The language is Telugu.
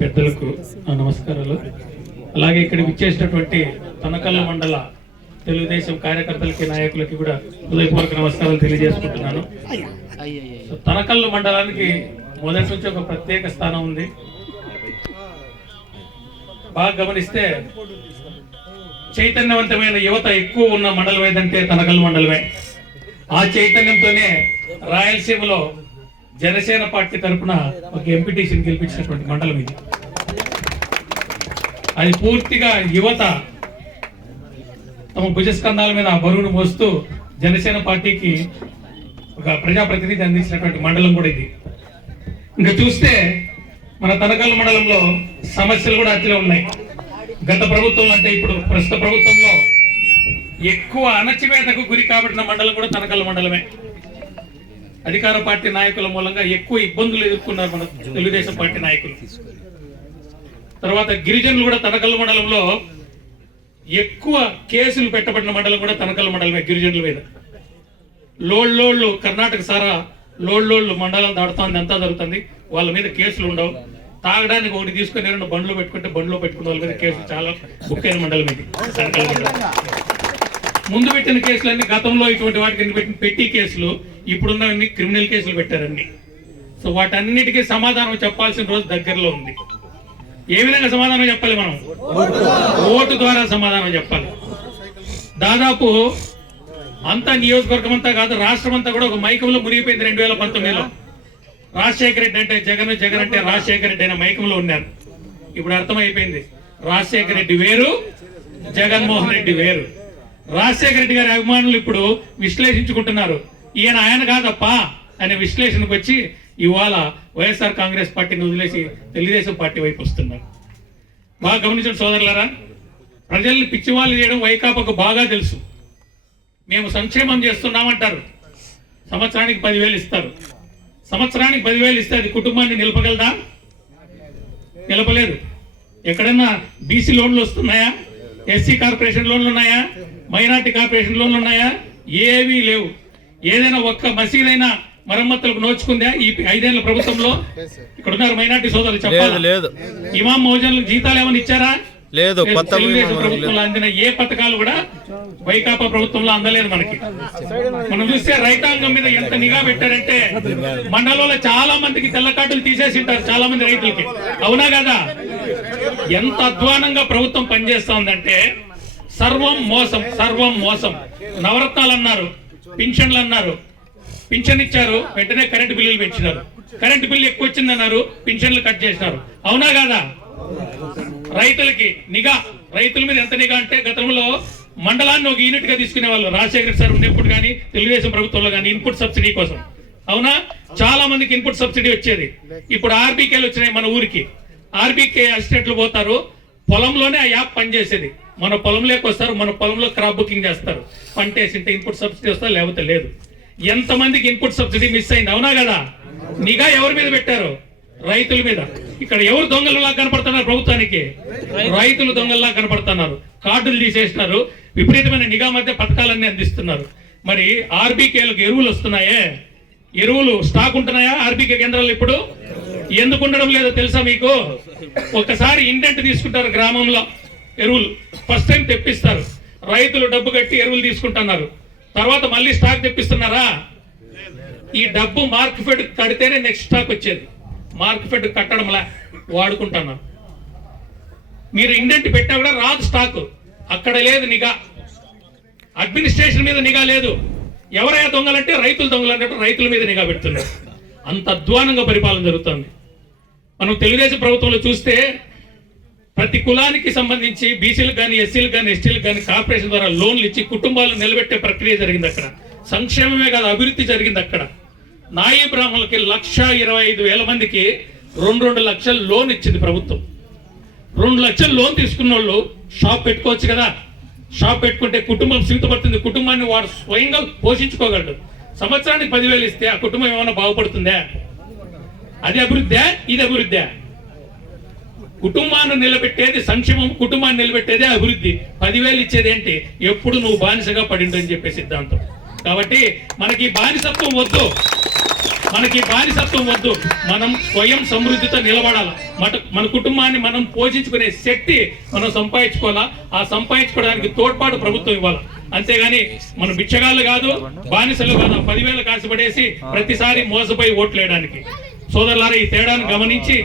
పెద్దలకు నమస్కారాలు. అలాగే ఇక్కడికి విచ్చేసినటువంటి తనకల్ల మండల తెలుగుదేశం కార్యకర్తలకి నాయకులకి కూడా హృదయపూర్వక నమస్కారాలు తెలియజేసుకుంటున్నాను. సో తనకల్లు మండలానికి మొదటి నుంచి ఒక ప్రత్యేక స్థానం ఉంది. బాగా గమనిస్తే చైతన్యవంతమైన యువత ఎక్కువ ఉన్న మండలం ఏదంటే తనకల్లు మండలమే. ఆ చైతన్యంతోనే రాయలసీమలో జనసేన పార్టీ తరపున ఒక ఎంపిటీషన్ గెలిపించినటువంటి మండలం ఇది. అది పూర్తిగా యువత తమ భుజస్కంధాల మీద బరువును మోస్తూ జనసేన పార్టీకి ఒక ప్రజాప్రతినిధి అందించినటువంటి మండలం కూడా ఇది. ఇంకా చూస్తే మన తనకల్లు మండలంలో సమస్యలు కూడా అతిలో ఉన్నాయి. గత ప్రభుత్వం అంటే ఇప్పుడు ప్రస్తుత ప్రభుత్వంలో ఎక్కువ అణచివేతకు గురి కాబట్టిన మండలం కూడా తనకల్లు మండలమే. అధికార పార్టీ నాయకుల మూలంగా ఎక్కువ ఇబ్బందులు ఎదుర్కొన్నారు మన తెలుగుదేశం పార్టీ నాయకులు. తర్వాత గిరిజనులు కూడా తనకల్లు మండలంలో ఎక్కువ కేసులు పెట్టబడిన మండలం కూడా తనకల్లు మండలమే గిరిజనుల మీద. లోళ్ళోళ్ళు కర్ణాటక సారా లోళ్ళోళ్ళు మండలం దాడుతుంది అంతా జరుగుతుంది. వాళ్ళ మీద కేసులు ఉండవు. తాగడానికి ఒకటి తీసుకొని రెండు బండ్లు పెట్టుకుంటే బండ్లో పెట్టుకున్న వాళ్ళ మీద కేసులు చాలా ముఖ్యమైన మండలం ఇది. ముందు పెట్టిన కేసులన్నీ గతంలో ఇటువంటి వాటికి పెట్టిన పెట్టి కేసులు. ఇప్పుడున్నవన్నీ క్రిమినల్ కేసులు పెట్టారండి సో వాటన్నిటికీ సమాధానం చెప్పాల్సిన రోజు దగ్గరలో ఉంది. ఏ విధంగా సమాధానం చెప్పాలి మనం? ఓటు ద్వారా సమాధానం చెప్పాలి. దాదాపు అంతా నియోజకవర్గం అంతా కాదు రాష్ట్రం అంతా కూడా ఒక మైకంలో మునిగిపోయింది రెండు వేల పంతొమ్మిదిలో. రాజశేఖర రెడ్డి అంటే జగన్ జగన్ అంటే రాజశేఖర రెడ్డి అనే మైకంలో ఉన్నారు. ఇప్పుడు అర్థమైపోయింది. రాజశేఖర రెడ్డి వేరు జగన్మోహన్ రెడ్డి వేరు. రాజశేఖర రెడ్డి గారి అభిమానులు ఇప్పుడు విశ్లేషించుకుంటున్నారు. ఈయన ఆయన కాదప్పా అనే విశ్లేషణకు వచ్చి ఇవాళ వైఎస్ఆర్ కాంగ్రెస్ పార్టీని వదిలేసి తెలుగుదేశం పార్టీ వైపు వస్తున్నారు. బాగా గమనించండి సోదరులారా ప్రజల్ని పిచ్చివాళ్ళు చేయడం వైకాపాకు బాగా తెలుసు. మేము సంక్షేమం చేస్తున్నామంటారు. సంవత్సరానికి పదివేలు ఇస్తారు. సంవత్సరానికి పదివేలు ఇస్తే అది కుటుంబాన్ని నిలపగలదా? నిలపలేదు. ఎక్కడన్నా బీసీ లోన్లు వస్తున్నాయా? ఎస్సీ కార్పొరేషన్ లోన్లు ఉన్నాయా? మైనార్టీ కార్పొరేషన్ లోన్లు ఉన్నాయా? ఏవీ లేవు. ఏదైనా ఒక్క మసీదైనా మరమ్మతులకు నోచుకుందా? ఈ ఐదేళ్ళ ప్రభుత్వంలో? ఇక్కడ ఉన్నారు మైనార్టీ సోదరులు లేదు చెప్పాలి? లేదు ఇమాం మౌజన్లకు జీతాలు ఏమైనా ఇచ్చారా? లేదు కొత్త తెలుగుదేశం ప్రభుత్వంలో అందిన ఏ పథకాలు కూడా వైకాపా ప్రభుత్వంలో అందలేదు మనకి. మనం చూస్తే రైతాంగం మీద ఎంత నిఘా పెట్టారంటే మండలంలో చాలా మందికి తెల్ల కార్డులు తీసేసి ఉంటారు చాలా మంది రైతులకి. అవునా కదా? ఎంత అధ్వానంగా ప్రభుత్వం పనిచేస్తా ఉందంటే సర్వం మోసం సర్వం మోసం. నవరత్నాలు అన్నారు. పింఛన్లు అన్నారు పింఛన్ ఇచ్చారు వెంటనే కరెంటు బిల్లులు పెంచినారు. కరెంటు బిల్లు ఎక్కువ వచ్చిందన్నారు పింఛన్లు కట్ చేసినారు. అవునా కాదా? రైతులకి నిఘా రైతుల మీద ఎంత నిఘా అంటే గతంలో మండలాన్ని ఒక యూనిట్గా తీసుకునే వాళ్ళు రాజశేఖర సార్ ఉన్నప్పుడు కానీ తెలుగుదేశం ప్రభుత్వంలో కానీ ఇన్పుట్ సబ్సిడీ కోసం. అవునా? చాలా మందికి ఇన్పుట్ సబ్సిడీ వచ్చేది. ఇప్పుడు ఆర్బీకేలు వచ్చినాయి మన ఊరికి. ఆర్బీకే అసిస్టెంట్లు పోతారు. పొలంలోనే ఆ యాప్ పనిచేసేది. మన పొలంలోకి వస్తారు మన పొలంలో క్రాప్ బుకింగ్ చేస్తారు. పంట వేసింటే ఇన్పుట్ సబ్సిడీ వస్తా లేకపోతే లేదు. ఎంతమందికి ఇన్పుట్ సబ్సిడీ మిస్ అయింది? అవునా కదా? నిఘా ఎవరి మీద పెట్టారు? రైతుల మీద. ఇక్కడ ఎవరు దొంగలలా కనపడుతున్నారు ప్రభుత్వానికి? రైతులు దొంగల్లా కనపడుతున్నారు. కార్డులు తీసేసినారు. విపరీతమైన నిఘా మధ్య పథకాలన్నీ అందిస్తున్నారు. మరి ఆర్బీకేలకు ఎరువులు వస్తున్నాయే? ఎరువులు స్టాక్ ఉంటున్నాయా? ఆర్బీకే కేంద్రాలు ఇప్పుడు? ఎందుకు ఉండడం లేదో తెలుసా మీకు? ఒకసారి ఇండెంట్ తీసుకుంటారు గ్రామంలో. ఎరువులు. ఫస్ట్ టైం తెప్పిస్తారు. రైతులు డబ్బు కట్టి ఎరువులు తీసుకుంటున్నారు. తర్వాత మళ్ళీ స్టాక్ తెప్పిస్తున్నారా? ఈ డబ్బు మార్క్ ఫెడ్ కడితేనే నెక్స్ట్ స్టాక్ వచ్చేది. మార్క్ ఫెడ్ కట్టడంలా వాడుకుంటున్నారు. మీరు ఇండెంట్ పెట్టా కూడా రాదు స్టాక్. అక్కడ లేదు నిఘా. అడ్మినిస్ట్రేషన్ మీద నిఘా లేదు. ఎవరైనా దొంగలంటే రైతులు దొంగలు అంటే రైతుల మీద నిఘా పెడుతున్నారు. అంత అధ్వానంగా పరిపాలన జరుగుతుంది. మనం తెలుగుదేశం ప్రభుత్వంలో చూస్తే ప్రతి కులానికి సంబంధించి బీసీలకు కానీ ఎస్సీలకు కానీ ఎస్టీలకు కానీ కార్పొరేషన్ ద్వారా లోన్లు ఇచ్చి కుటుంబాలు నిలబెట్టే ప్రక్రియ జరిగింది అక్కడ. సంక్షేమమే కాదు అభివృద్ధి జరిగింది అక్కడ. నాయీ బ్రాహ్మణులకి లక్ష ఇరవై ఐదు వేల మందికి రెండు రెండు లక్షలు లోన్ ఇచ్చింది ప్రభుత్వం. రెండు లక్షలు లోన్ తీసుకున్న వాళ్ళు షాప్ పెట్టుకోవచ్చు కదా. షాప్ పెట్టుకుంటే కుటుంబం స్థితిపడుతుంది కుటుంబాన్ని వాడు స్వయంగా పోషించుకోగలడు. సంవత్సరానికి పదివేలు ఇస్తే ఆ కుటుంబం ఏమైనా బాగుపడుతుందా? అది అభివృద్ధి ఇది అభివృద్ధి. కుటుంబాన్ని నిలబెట్టేది సంక్షేమం కుటుంబాన్ని నిలబెట్టేదే అభివృద్ధి. పదివేలు ఇచ్చేది ఏంటి? ఎప్పుడు నువ్వు బానిసగా పడిండు అని చెప్పే సిద్ధాంతం. కాబట్టి మనకి బానిసత్వం వద్దు. మనకి బానిసత్వం వద్దు. మనం స్వయం సమృద్ధితో నిలబడాలి. మన మన కుటుంబాన్ని మనం పోషించుకునే శక్తి మనం సంపాదించుకోవాలా? ఆ సంపాదించుకోవడానికి తోడ్పాటు ప్రభుత్వం ఇవ్వాలి? అంతేగాని మనం బిచ్చగాళ్ళు కాదు బానిసలు కాదు. పదివేలు కాసి పడేసి ప్రతిసారి మోసపోయి ఓట్లు వేయడానికి సోదరులారా ఈ తేడాను గమనించి